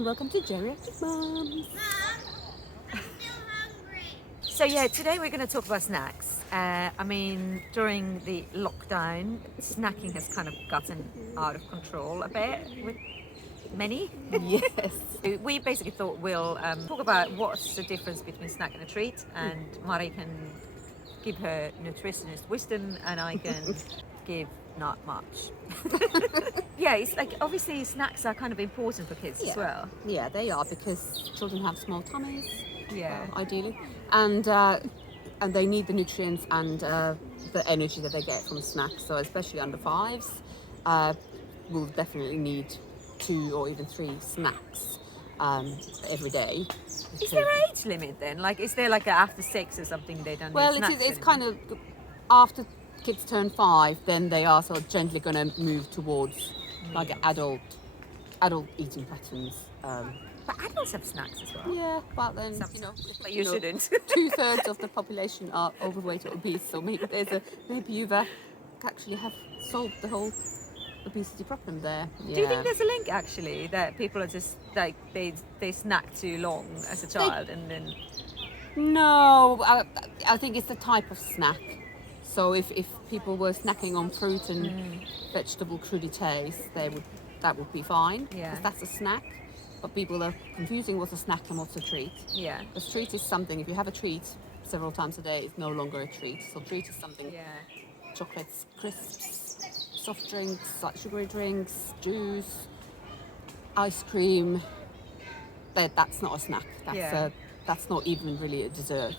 and welcome to Geriatric Moms. So yeah, today we're going to talk about snacks. During the lockdown, snacking has kind of gotten out of control a bit with many. Yes. We basically thought we'll talk about what's the difference between snack and a treat, and Mari can give her nutritionist wisdom and I can give not much. Yeah, it's like obviously snacks are kind of important for kids as well. Yeah, they are, because children have small tummies, ideally, and they need the nutrients and the energy that they get from snacks. So especially under fives, will definitely need 2 or even 3 snacks every day. Is there an age limit then? Like, is there like after 6 or something they don't need snacks it's kind of after kids turn 5, then they are sort of gently going to move towards like adult eating patterns. But adults have snacks as well. Yeah, but then but you shouldn't. 2/3 of the population are overweight or obese, so maybe you've actually have solved the whole obesity problem there. Yeah. Do you think there's a link actually that people are just like they snack too long as a child and then? No, I think it's the type of snack. So if people were snacking on fruit and vegetable crudités, that would be fine. Yeah. Because that's a snack. But people are confusing what's a snack and what's a treat. Yeah. A treat is something, if you have a treat several times a day, it's no longer a treat. So treat is something, chocolates, crisps, soft drinks, like sugary drinks, juice, ice cream. That's not a snack. That's not even really a dessert.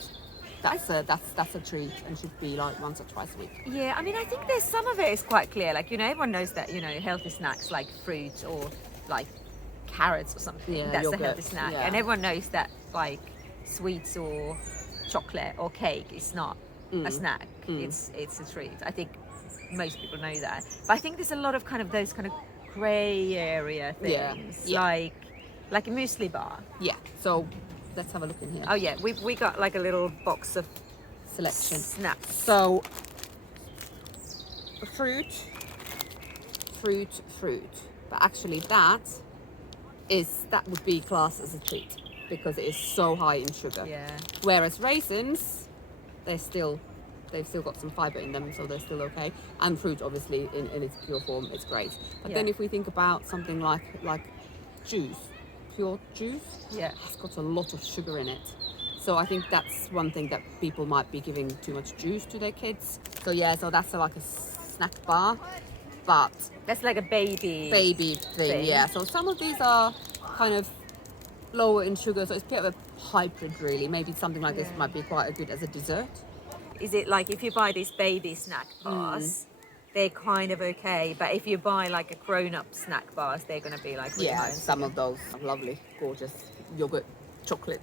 That's a treat and should be like once or twice a week. Yeah, I mean, I think there's some of it is quite clear. Like, everyone knows that, healthy snacks like fruit or like carrots or something, that's yogurt, a healthy snack. And everyone knows that like sweets or chocolate or cake is not a snack. It's a treat. I think most people know that. But I think there's a lot of kind of those kind of grey area things, like a muesli bar. Yeah. So let's have a look in here. Oh yeah, we got like a little box of selection snacks. So fruit. But actually that would be classed as a treat because it is so high in sugar. Yeah. Whereas raisins, they've still got some fibre in them, so they're still okay. And fruit, obviously, in its pure form, is great. But then if we think about something like juice, pure juice, has got a lot of sugar in it. So I think that's one thing that people might be giving too much juice to their kids. So that's like a snack bar, but that's like a baby thing. Yeah. So some of these are kind of lower in sugar, so it's a bit of a hybrid, really. Maybe something like this might be quite good as a dessert. Is it like if you buy these baby snack bars, they're kind of okay, but if you buy like a grown-up snack bars, they're going to be like really high in some of those lovely, gorgeous yogurt, chocolate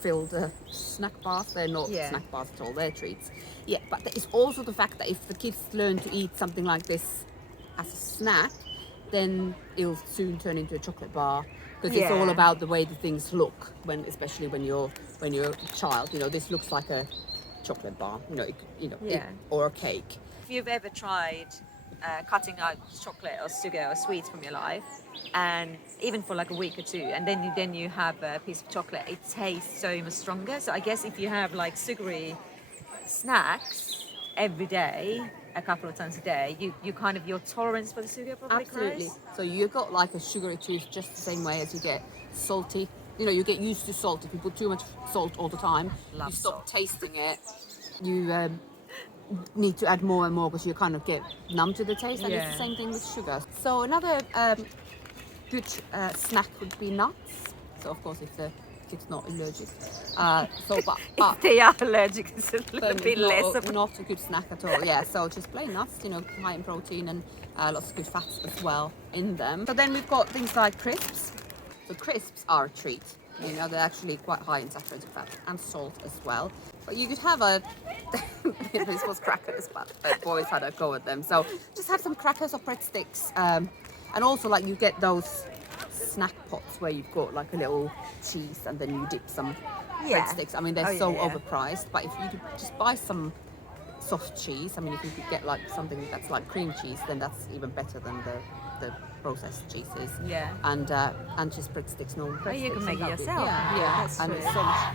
filled snack bars. They're not snack bars at all, they're treats. Yeah, but there is also the fact that if the kids learn to eat something like this as a snack, then it'll soon turn into a chocolate bar, because it's all about the way the things look, especially when you're a child. This looks like a chocolate bar, or a cake. If you've ever tried cutting out chocolate or sugar or sweets from your life, and even for like a week or 2, and then you have a piece of chocolate, it tastes so much stronger. So I guess if you have like sugary snacks every day, a couple of times a day, you kind of, your tolerance for the sugar probably grows. So you've got like a sugary tooth just the same way as you get salty. You get used to salt. If you put too much salt all the time, you stop tasting it. You need to add more and more because you kind of get numb to the taste. And it's the same thing with sugar. So another good snack would be nuts. So of course, if the kid's not allergic. If they are allergic, it's a little bit less of not a good snack at all. Yeah, so just plain nuts, high in protein and lots of good fats as well in them. So then we've got things like crisps. So crisps are a treat. They're actually quite high in saturated fat and salt as well. But you could have this was crackers, but boys had a go at them. So just have some crackers or breadsticks. And also you get those snack pots where you've got like a little cheese and then you dip some breadsticks. I mean, they're overpriced, but if you could just buy some soft cheese, if you could get like something that's like cream cheese, then that's even better than the processed cheeses. Yeah. And just breadsticks, normal breadsticks. Oh, you can make it yourself. Yeah. That's And true. it's so much.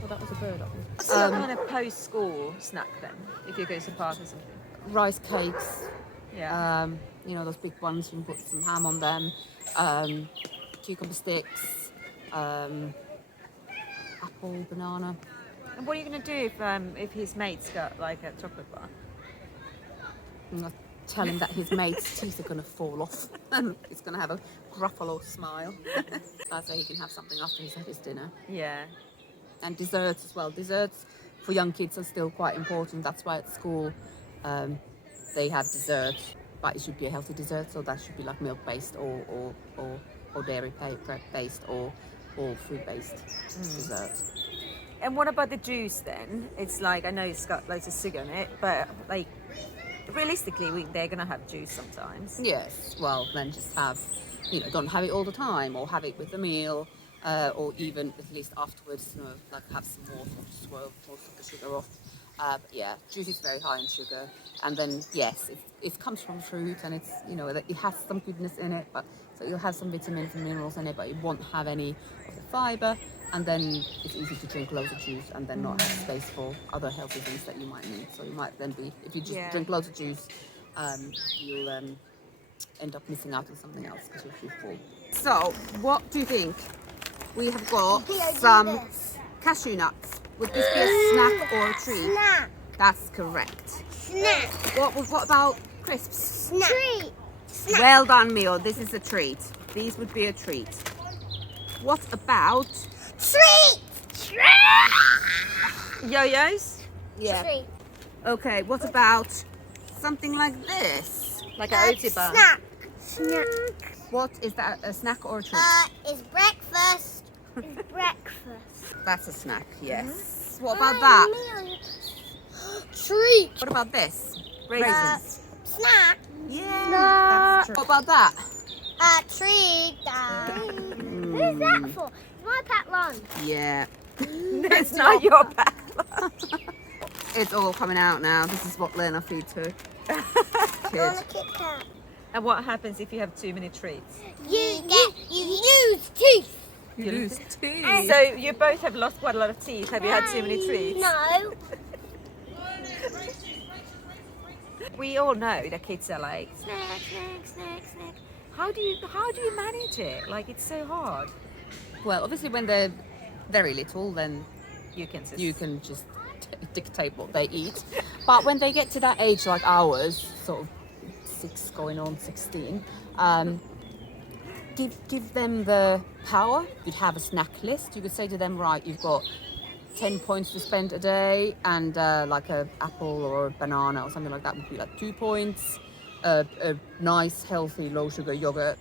Well, that was a bird. What's your kind of post-school snack then, if you go to the park or something? Rice cakes. Yeah. You know, those big ones, you can put some ham on them. Cucumber sticks. Apple, banana. And what are you going to do if his mate's got like a chocolate bar? I'm gonna tell him that his mate's teeth are going to fall off and he's going to have a Gruffalo smile. So he can have something after he's had his dinner. Yeah. And desserts as well. Desserts for young kids are still quite important. That's why at school they have dessert, but it should be a healthy dessert. So that should be like milk-based or dairy-based or fruit-based dessert. And what about the juice then? It's like, I know it's got loads of sugar in it, but like realistically they're gonna have juice sometimes. Yes, well then just have, don't have it all the time, or have it with the meal, or even at least afterwards, like have some more to swirl most of the sugar off. But yeah, juice is very high in sugar, and then yes, it comes from fruit, and it's it has some goodness in it, but so you'll have some vitamins and minerals in it, but it won't have any of the fiber. And then it's easy to drink loads of juice and then not have space for other healthy things that you might need. So you might then be, if you just drink loads of juice, you'll end up missing out on something else because you're too full. So what do you think? We have got some cashew nuts. Would this be a snack or a treat? Snack. That's correct. Snack. What about crisps? Snack. Treat. Snack. Well done, Mio. This is a treat. These would be a treat. What about Treat. Yo-yos? yeah? Treat. Okay. What about something like this? Like an oaty bar? Snack. Snack. What is that? A snack or a treat? It's breakfast. It's breakfast. That's a snack. Yes. What about that? Treat. What about this? Raisins. Snack. Yeah. Snack. That's true. What about that? Treat. Who's that for? My pet one. Yeah. It's not your bag. It's all coming out now. This is what Lena feeds her I kid. want a Kit Kat. And what happens if you have too many treats? You lose teeth. You lose teeth. So you both have lost quite a lot of teeth. Have you had too many treats? No. We all know that kids are like snack, snack, snack, snack. How do you manage it? Like, it's so hard. Well, obviously when they're very little, then You can just dictate what they eat. But when they get to that age, like ours, sort of 6 going on 16, give them the power. You'd have a snack list. You could say to them, right, you've got 10 points to spend a day, and like a apple or a banana or something like that would be like 2 points. A nice, healthy, low sugar yogurt,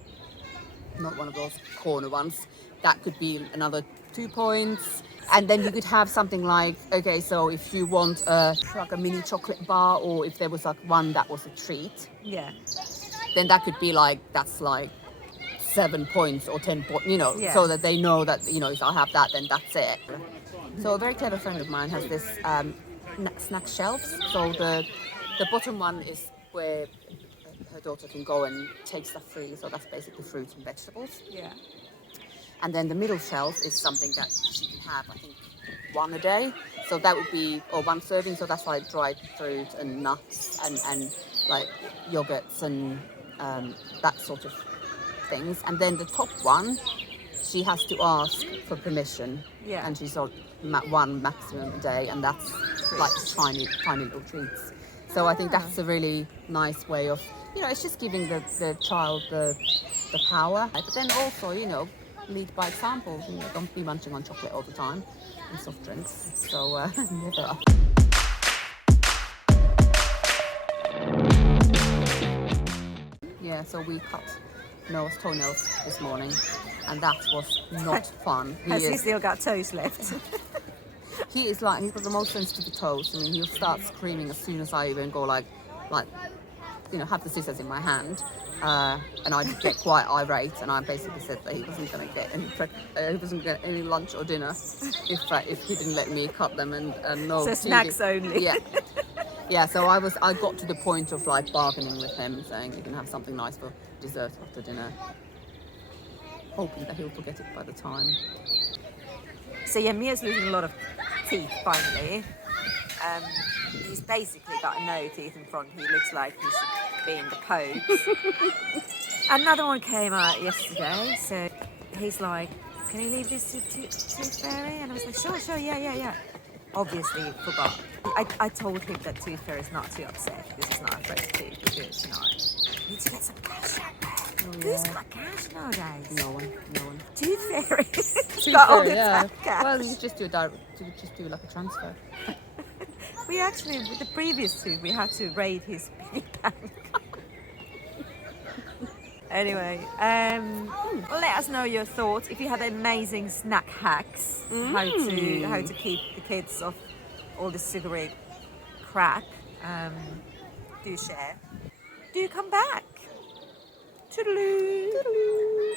not one of those corner ones, that could be another 2 points. And then you could have something like, okay, so if you want like a mini chocolate bar, or if there was like one that was a treat, Yeah. then that could be like, that's like 7 points or 10 points, Yeah. so that they know that, if I have that, then that's it. So a very clever friend of mine has this snack shelves. So the bottom one is where her daughter can go and take stuff freely. So that's basically fruits and vegetables. Yeah. And then the middle shelf is something that she can have, I think, one a day. So that would be, or one serving. So that's like dried fruit and nuts and like yogurts and that sort of things. And then the top one, she has to ask for permission. Yeah. And she's on one maximum a day, and that's like tiny little treats. So I think that's a really nice way of, it's just giving the child the power. But then also, lead by example. Don't be munching on chocolate all the time and soft drinks. So never. Yeah, so we cut Noah's toenails this morning, and that was not fun. Has he still got toes left? He is like, he's got the most sensitive toes. I mean, he'll start screaming as soon as I even go like, have the scissors in my hand. And I get quite irate, and I basically said that he wasn't going to get any lunch or dinner if he didn't let me cut them, and no. So snacks only. Yeah. Yeah, so I got to the point of like bargaining with him, saying you can have something nice for dessert after dinner, hoping that he'll forget it by the time. So yeah, Mia's losing a lot of teeth finally. He's basically got no teeth in front. He looks like he should be in the pokes. Another one came out yesterday, so he's like, can you leave this to Tooth Fairy? And I was like, sure, yeah. Obviously forgot. I told him that Tooth Fairy is not too upset because he's not a fresh tooth, because, you know, you need to get some cash out there. Who's got cash nowadays? No one. Tooth Fairy. Tooth got all Fairy, the yeah. cash. Well, you just do like a transfer. We actually, with the previous tooth, we had to raid his piggy bank. Anyway, let us know your thoughts. If you have amazing snack hacks, how to keep the kids off all the sugary crap, do share. Do come back. Toodaloo.